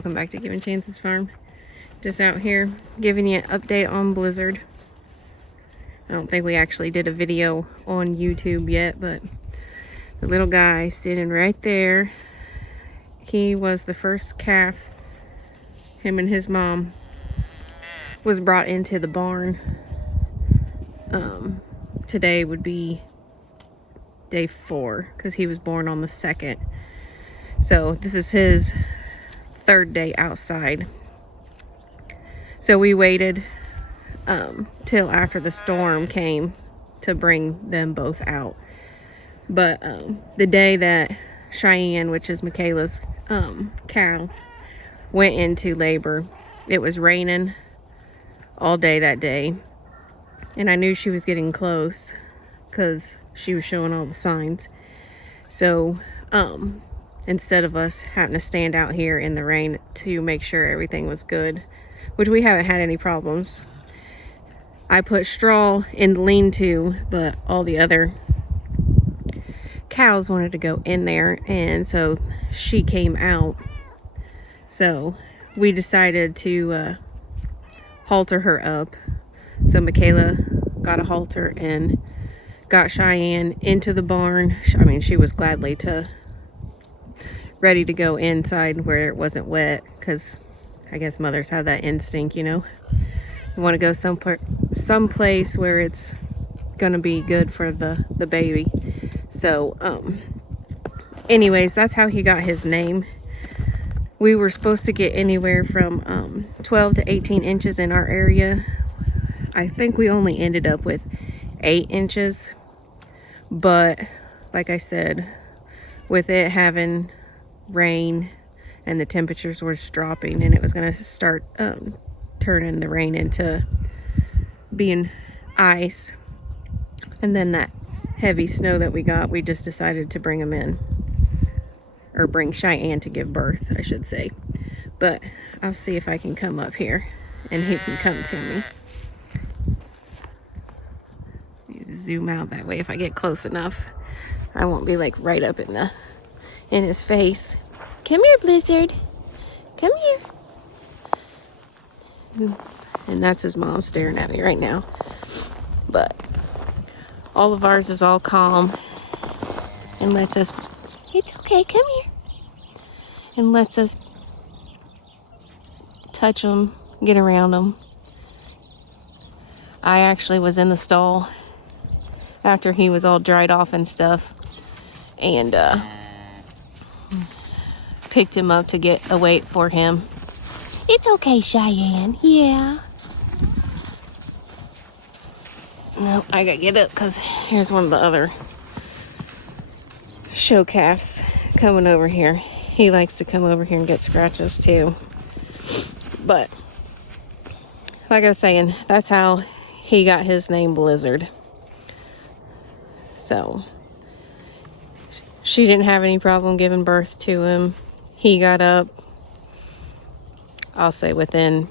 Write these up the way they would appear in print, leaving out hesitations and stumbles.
welcome back to Giving Chances Farm. Just out here giving you an update on Blizzard. I don't think we actually did a video on YouTube yet, but the little guy standing right there, he was the first calf. Him and his mom was brought into the barn. Today would be day 4 because he was born on the 2nd. So this is his 3rd day outside. So we waited till after the storm came to bring them both out. But the day that Cheyenne, which is Michaela's cow, went into labor, it was raining all day that day. And I knew she was getting close because she was showing all the signs. So instead of us having to stand out here in the rain to make sure everything was good, which we haven't had any problems, I put straw in the lean-to, but all the other cows wanted to go in there, and so she came out. So we decided to halter her up. So Michaela got a halter and got Cheyenne into the barn. I mean, she was gladly ready to go inside where it wasn't wet, because I guess mothers have that instinct, you know. You want to go someplace where it's gonna be good for the baby. So anyways, that's how he got his name. We were supposed to get anywhere from 12 to 18 inches in our area. I think we only ended up with 8 inches, but like I said, with it having rain and the temperatures were dropping, and it was going to start turning the rain into being ice, and then that heavy snow that we got, we just decided to bring him in, or bring Cheyenne to give birth, I should say. But I'll see if I can come up here and he can come to me. Zoom out that way. If I get close enough, I won't be like right up in his face. Come here, Blizzard. Come here. And that's his mom staring at me right now. But all of ours is all calm and lets us, it's okay, come here, and lets us touch them, get around them. I actually was in the stall after he was all dried off and stuff, and picked him up to get a weight for him. It's okay, Cheyenne. Yeah. No, I gotta get up because here's one of the other show calves coming over here. He likes to come over here and get scratches too. But like I was saying, that's how he got his name, Blizzard. So she didn't have any problem giving birth to him. He got up, I'll say within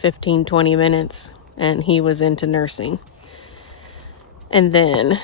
15-20 minutes, and he was into nursing. And then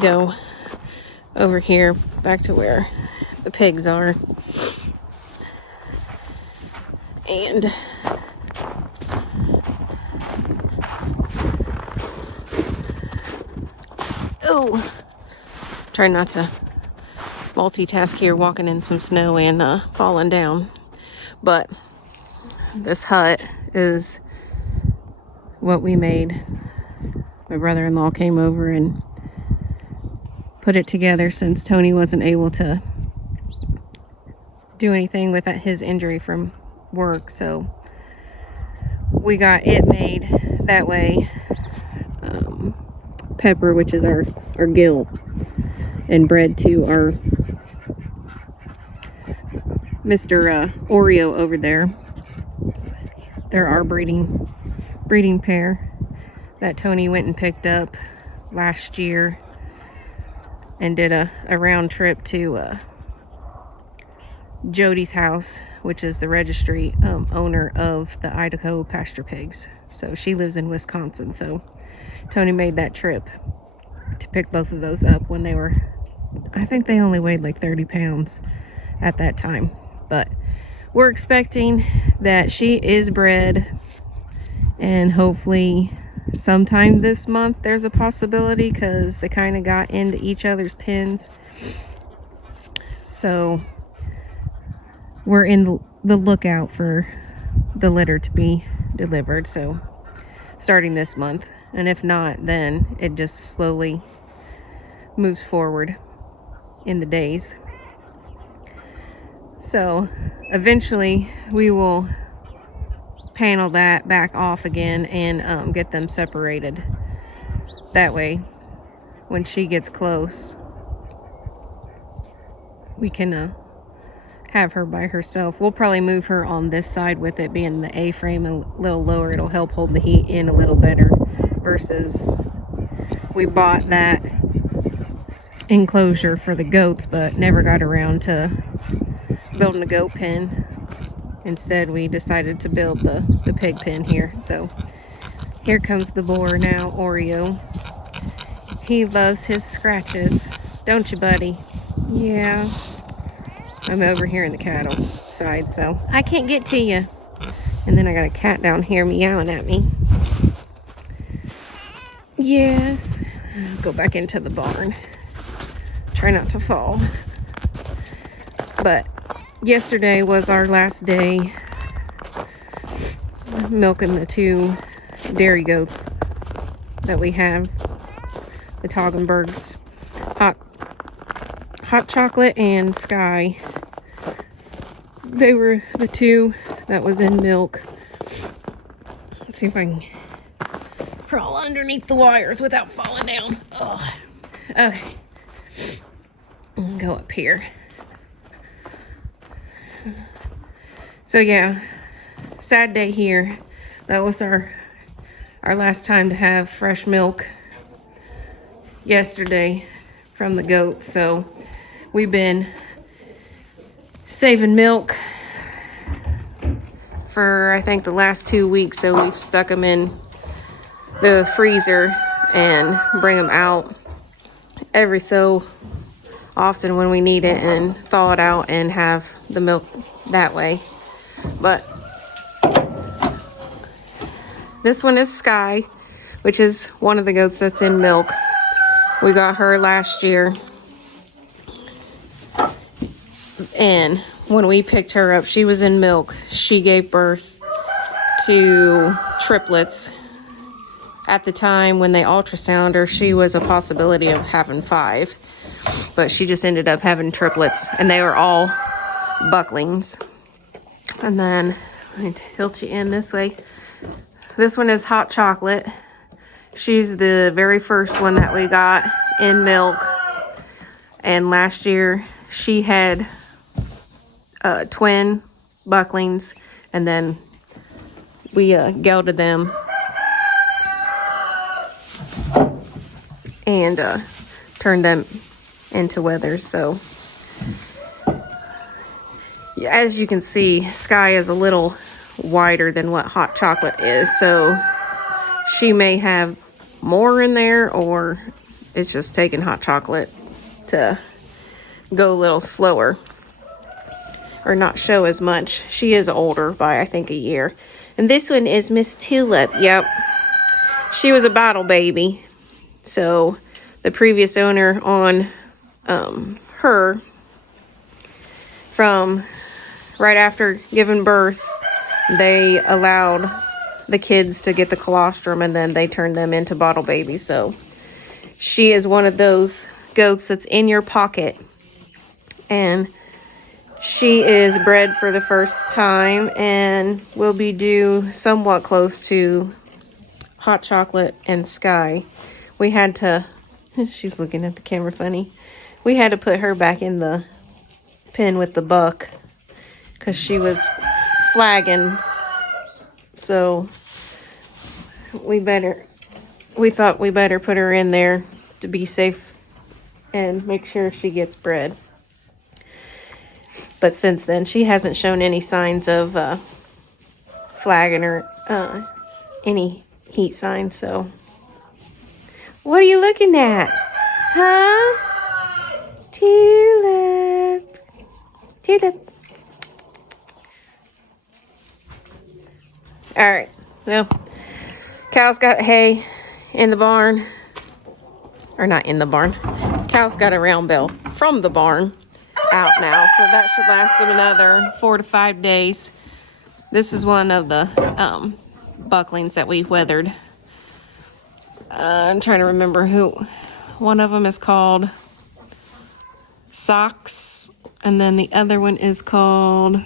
go over here back to where the pigs are, and oh, try not to multitask here, walking in some snow and falling down. But this hut is what we made. My brother-in-law came over and put it together since Tony wasn't able to do anything with his injury from work. So we got it made that way. Pepper, which is our gill, and bread to our Mr. Oreo over there. They're our breeding pair that Tony went and picked up last year and did a round trip to Jody's house, which is the registry owner of the Idaho pasture pigs. So she lives in Wisconsin, so Tony made that trip to pick both of those up when they were I think they only weighed like 30 pounds at that time. But we're expecting that she is bred, and hopefully sometime this month there's a possibility, because they kind of got into each other's pens. So we're in the lookout for the litter to be delivered, so starting this month. And if not, then it just slowly moves forward in the days. So eventually we will panel that back off again and get them separated. That way when she gets close, we can have her by herself. We'll probably move her on this side, with it being the A-frame a little lower. It'll help hold the heat in a little better, versus we bought that enclosure for the goats but never got around to building a goat pen. Instead, we decided to build the pig pen here. So here comes the boar now, Oreo. He loves his scratches, don't you, buddy? Yeah. I'm over here in the cattle side, so I can't get to you. And then I got a cat down here meowing at me. Yes. Go back into the barn. Try not to fall. But yesterday was our last day milking the 2 dairy goats that we have, the Toggenburgs, Hot Chocolate and Sky. They were the 2 that was in milk. Let's see if I can crawl underneath the wires without falling down. Oh, okay. Go up here. So yeah, sad day here. That was our last time to have fresh milk yesterday from the goats. So we've been saving milk for I think the last 2 weeks. So we've stuck them in the freezer and bring them out every so often when we need it, and thaw it out and have the milk that way. But this one is Sky, which is one of the goats that's in milk. We got her last year, and when we picked her up, she was in milk. She gave birth to triplets. At the time when they ultrasounded her, she was a possibility of having 5, but she just ended up having triplets, and they were all bucklings. And then let me tilt you in this way. This one is Hot Chocolate. She's the very first one that we got in milk, and last year she had twin bucklings, and then we gelded them and turned them into wethers. So as you can see, Sky is a little wider than what Hot Chocolate is, so she may have more in there, or it's just taking Hot Chocolate to go a little slower or not show as much. She is older by I think a year. And this one is Miss Tulip. Yep, she was a battle baby. So the previous owner on her, from right after giving birth, they allowed the kids to get the colostrum, and then they turned them into bottle babies. So she is one of those goats that's in your pocket, and she is bred for the first time and will be due somewhat close to Hot Chocolate and Sky. We had to, she's looking at the camera funny. We had to put her back in the pen with the buck because she was flagging. So we thought we better put her in there to be safe and make sure she gets bred. But since then, she hasn't shown any signs of flagging or any heat signs. So what are you looking at? Huh? Tulip. Tulip. All right. Well, cow's got hay in the barn. Or not in the barn. Cow's got a round bell from the barn out now. So that should last him another 4 to 5 days. This is one of the bucklings that we weathered. I'm trying to remember who. One of them is called Socks. And then the other one is called,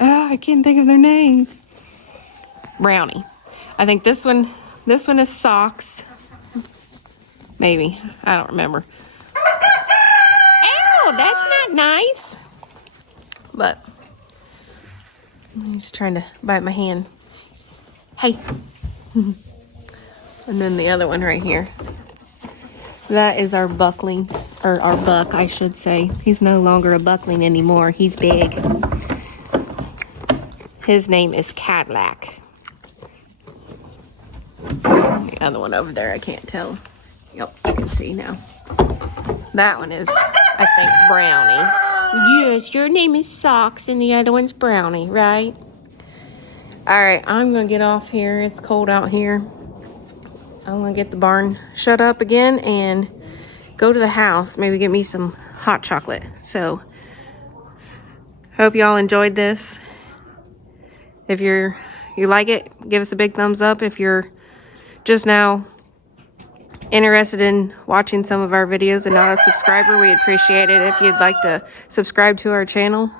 I can't think of their names. Brownie. I think this one is Socks. Maybe. I don't remember. Ow, that's not nice. But he's trying to bite my hand. Hey. And then the other one right here. That is our buckling, or our buck, I should say. He's no longer a buckling anymore. He's big. His name is Cadillac. The other one over there, I can't tell. Yep, I can see now. That one is, I think, Brownie. Yes, your name is Socks and the other one's Brownie, right? All right, I'm going to get off here. It's cold out here. I'm going to get the barn shut up again and go to the house. Maybe get me some hot chocolate. So, hope y'all enjoyed this. If you like it, give us a big thumbs up. If you're just now interested in watching some of our videos and not a subscriber, we appreciate it if you'd like to subscribe to our channel.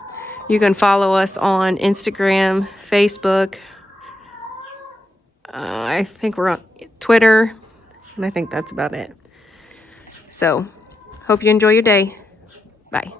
You can follow us on Instagram, Facebook. I think we're on Twitter, and I think that's about it. So, hope you enjoy your day. Bye.